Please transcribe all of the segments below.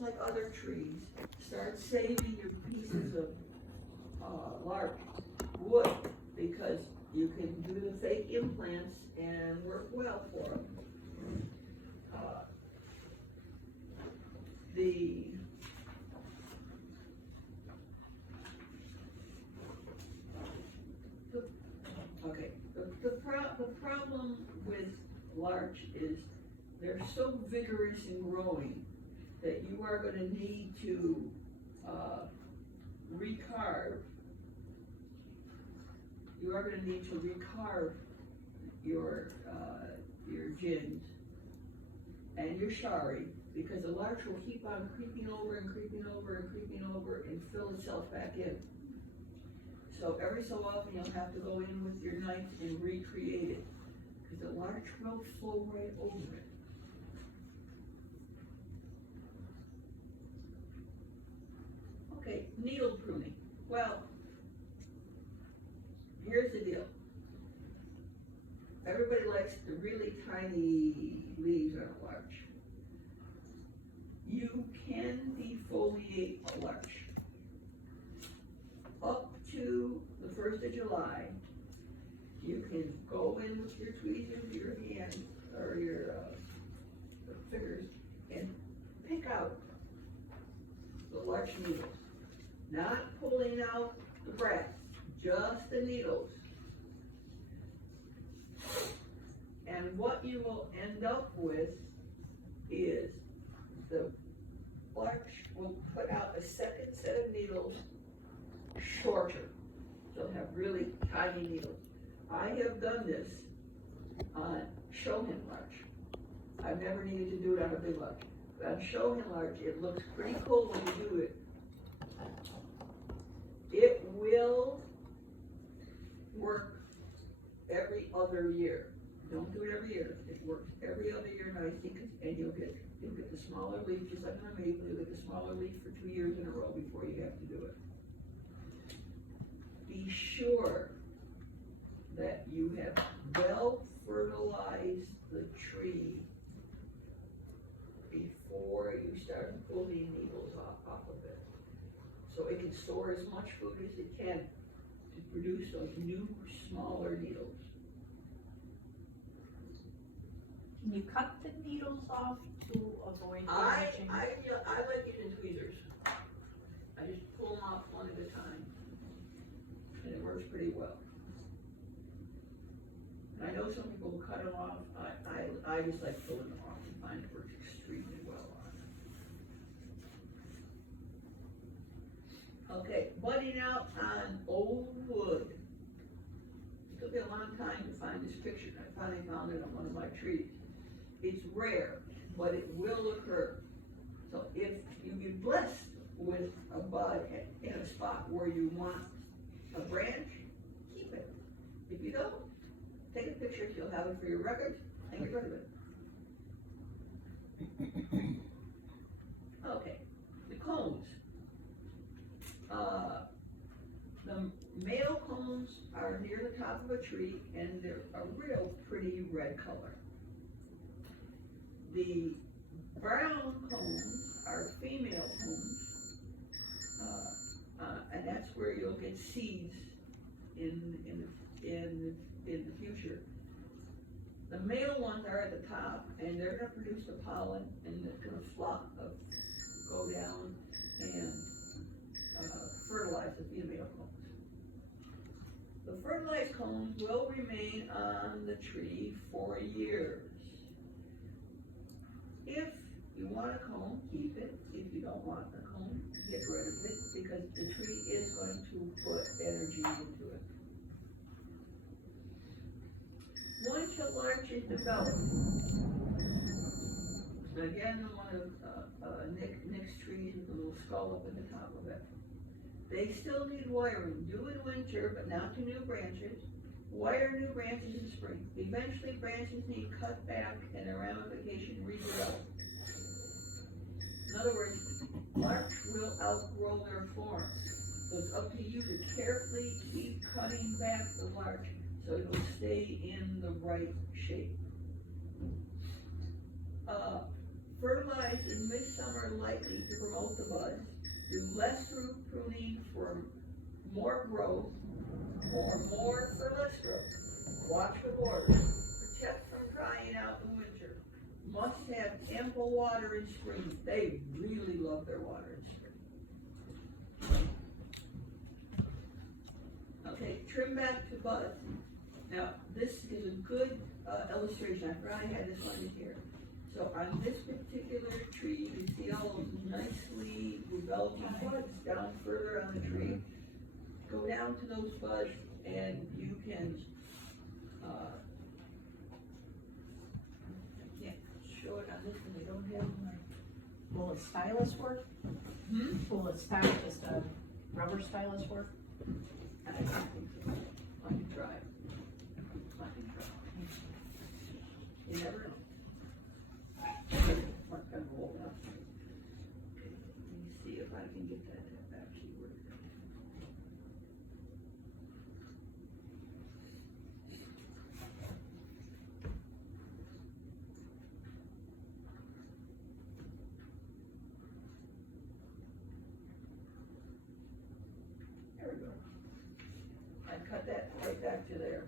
just like other trees, start saving your pieces of larch wood, because you can do the fake implants and work well for them. The problem with larch is they're so vigorous in growing that you are going to need to recarve. You are going to need to recarve your gins and your shari, because the larch will keep on creeping over and creeping over and creeping over and fill itself back in. So every so often you'll have to go in with your knife and recreate it, because the larch will flow right over it. Okay, needle pruning. Well, here's the deal. Everybody likes the really tiny leaves on a larch. You can defoliate a larch up to the 1st of July. You can go in with your tweezers, your hand, or your fingers, and pick out the larch needles. Not pulling out the brass, just the needles. And what you will end up with is the larch will put out a second set of needles shorter. They'll have really tiny needles. I have done this on Shohin larch. I've never needed to do it on a big larch. But on Shohin larch, it looks pretty cool when you do it. It will work every other year. Don't do it every year. It works every other year nicely, and you'll get the smaller leaf, just like on a maple. You'll get the smaller leaf for 2 years in a row before you have to do it. Be sure that you have well fertilized the tree before you start pulling needles off of it, so it can store as much food as it can to produce those new, smaller needles. Can you cut the needles off to avoid I damaging? like using tweezers. I just pull them off one at a time, and it works pretty well. And I know some people will cut them off. I just like pulling them off and find it works extremely well on. Okay, budding out on old wood. It took me a long time to find this picture. I finally found it on one of my trees. It's rare, but it will occur. So if you get blessed with a bud in a spot where you want a branch, keep it. If you don't, take a picture, you'll have it for your records, and get rid of it. Okay, the cones. The male cones are near the top of a tree, and they're a real pretty red color. The brown cones are female cones, and that's where you'll get seeds in the future. The male ones are at the top, and they're going to produce the pollen, and it's going to go down and fertilize the female cones. The fertilized cones will remain on the tree for years. If you want a cone, keep it. If you don't want a cone, get rid of it, because the tree is going to put energy into it. Once a larch is developed, so again, one of Nick's trees with a little skull up in the top of it, they still need wiring. Do in winter, but not to new branches. Wire new branches in spring. Eventually, branches need cut back and their ramification redeveloped. In other words, larch will outgrow their form. So it's up to you to carefully keep cutting back the larch so it will stay in the right shape. fertilize in midsummer lightly to promote the buds. Do less root pruning for more growth, or more for less growth. Watch for borders. Protect from drying out in winter. Must have ample water in spring. They really love their water in spring. Okay, trim back to bud. Now, this is a good illustration. I forgot I had this one in here. So on this particular tree, you see all those nicely developing buds down further on the tree. Go down to those buds and you can, yeah, show it on this one. They don't have my. Will a stylus work? Will a stylus, just a rubber stylus work? I don't think so. I can try. You never know. Mark, I'm old enough. Okay, let me see if I can get that actually work. There we go. I cut that right back to there.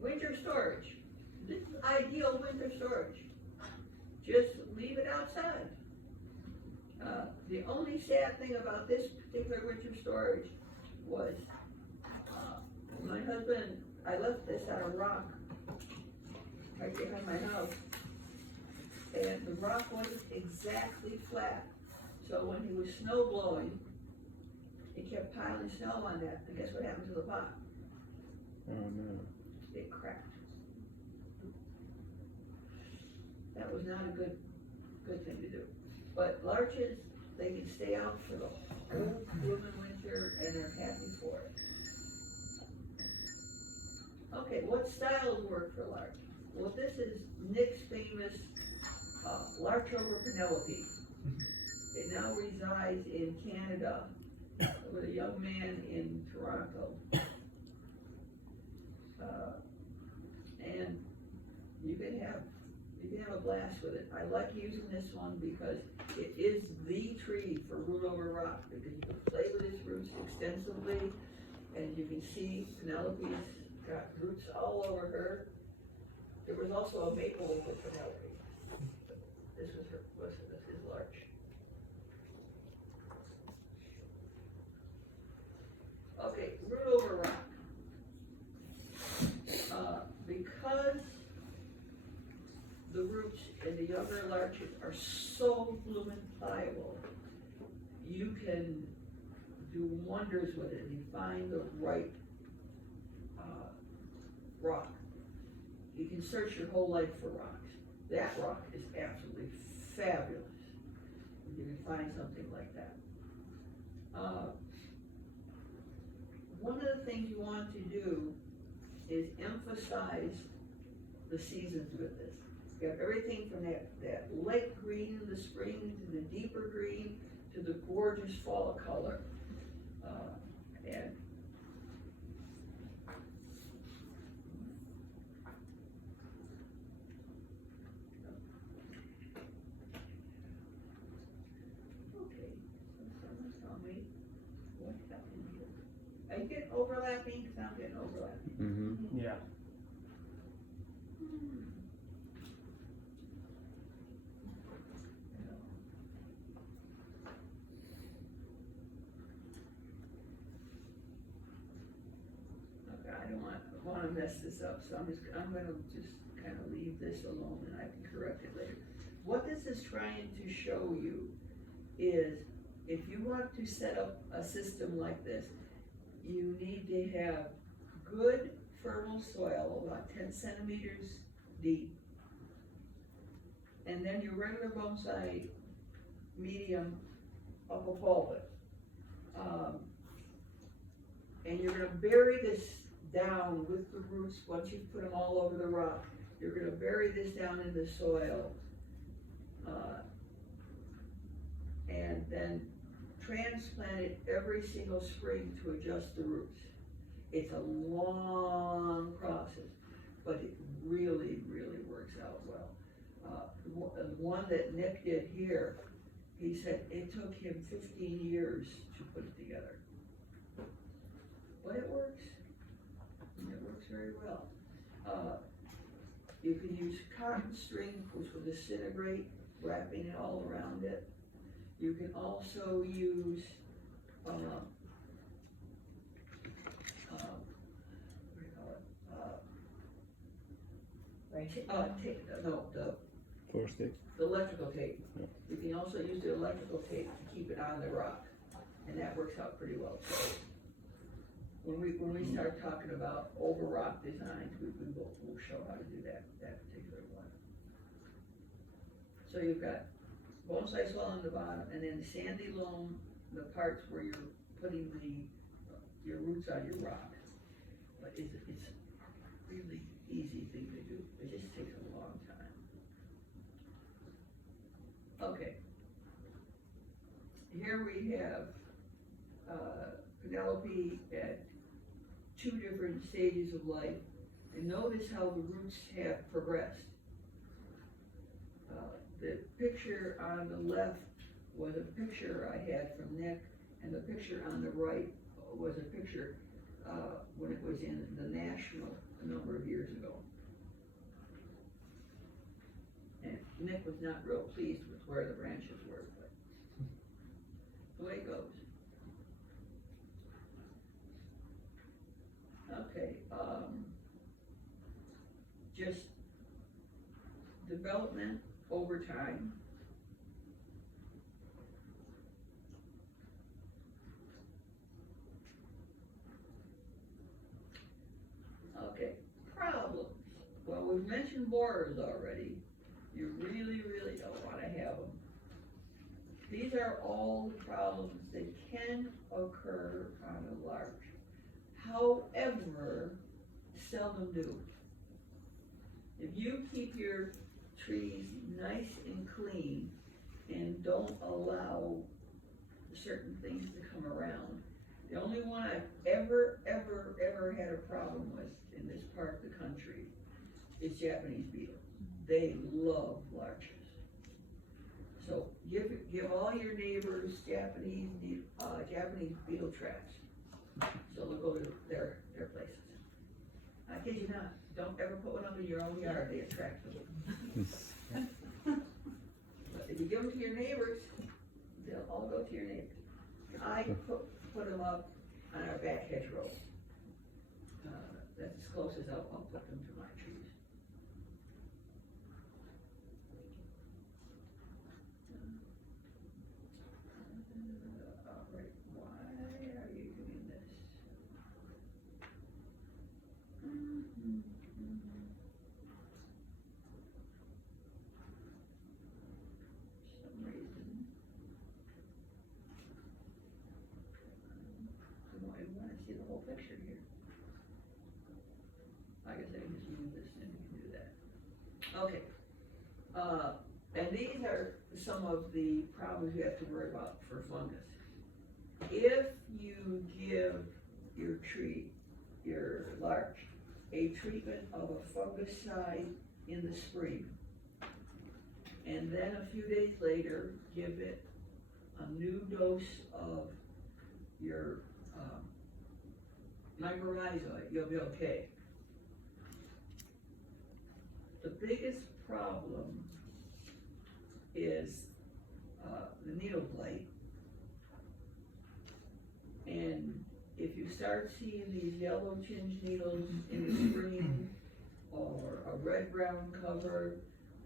Winter storage. This is ideal winter storage. Just leave it outside. The only sad thing about this particular winter storage was my husband, I left this on a rock right behind my house. And the rock wasn't exactly flat. So when he was snow blowing, he kept piling snow on that. And guess what happened to the pot? Oh no. It cracked. That was not a good thing to do. But larches, they can stay out for the whole blooming winter and they're happy for it. Okay, what styles work for larch? Well, this is Nick's famous Larch over Penelope. It now resides in Canada with a young man in Toronto. And you can have a blast with it. I like using this one because it is the tree for root over rock, because you can play with its roots extensively, and you can see Penelope's got roots all over her. There was also a maple with Penelope. This was his larch. Okay, root over rock. Because the roots in the younger larches are so blooming pliable, you can do wonders with it if you find the right rock. You can search your whole life for rocks. That rock is absolutely fabulous if you can find something like that. One of the things you want to do is emphasize the seasons with this. You have everything from that light green in the spring to the deeper green to the gorgeous fall color. And okay, so someone tell me what happened here. Are you getting overlapping? Because I'm getting overlapping. Mm-hmm. Yeah. Okay, I don't want to mess this up, so I'm going to just kind of leave this alone and I can correct it later. What this is trying to show you is if you want to set up a system like this, you need to have good fertile soil, about 10 centimeters deep, and then your regular bonsai medium up above it. And you're going to bury this down with the roots. Once you put them all over the rock, you're going to bury this down in the soil, and then transplant it every single spring to adjust the roots. It's a long process, but it really, really works out well. The one that Nick did here, he said it took him 15 years to put it together. But it works. It works very well. You can use cotton string, which will disintegrate, wrapping it all around it. You can also use, what do you call it? The Force tape. electrical tape. Yeah. You can also use the electrical tape to keep it on the rock, and that works out pretty well. So when we start talking about over rock designs, we'll show how to do that particular one. So you've got bonsai soil on the bottom, and then sandy loam, the parts where you're putting your roots on your rock. But it's a really easy thing to do. It just takes a long time. Okay. Here we have Penelope at 2 different stages of life, and notice how the roots have progressed. The picture on the left was a picture I had from Nick, and the picture on the right was a picture when it was in the National a number of years ago. And Nick was not real pleased with where the branches were, but the way it goes. Okay, just development over time. Okay, problems. Well, we've mentioned borers already. You really, really don't want to have them. These are all the problems that can occur on a larch. However, seldom do. If you keep your trees nice and clean and don't allow certain things to come around, the only one I've ever had a problem with in this part of the country is Japanese beetle. They love larches. So give all your neighbors Japanese beetle traps. So they'll go to their places. I kid you not, don't ever put one up in your own yard, they attract them. But if you give them to your neighbors, they'll all go to your neighbors. I put them up on our back hedgerow. That's as close as I'll put them to my trees. All right, why are you doing this? Some reason. I want to see the whole picture here. I guess I can just move this and we can do that. Okay. And these are some of the problems you have to worry about for fungus. If you give your tree, your larch, a treatment of a fungicide in the spring, and then a few days later, give it a new dose of your mycorrhiza, you'll be okay. The biggest problem is the needle blight. And if you start seeing these yellow tinged needles in the spring, or a red-brown cover,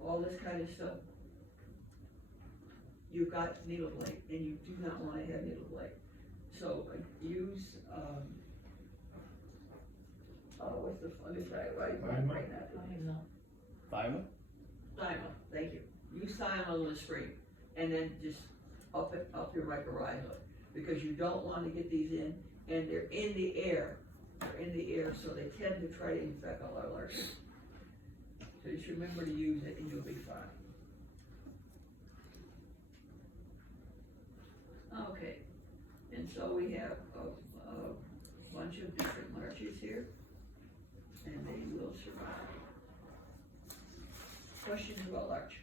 all this kind of stuff, you've got needle blight, and you do not want to have needle blight. So use, what's the fungicide, right now? Thyma? Thyma, thank you. Use thyma in the spring, and then just up your mycorrhiza, because you don't want to get these in, and they're in the air. They're in the air, so they tend to try to infect all our larches. So you should remember to use it, and you'll be fine. Okay, And so we have a bunch of different larches here, and they will survive. Questions about larch?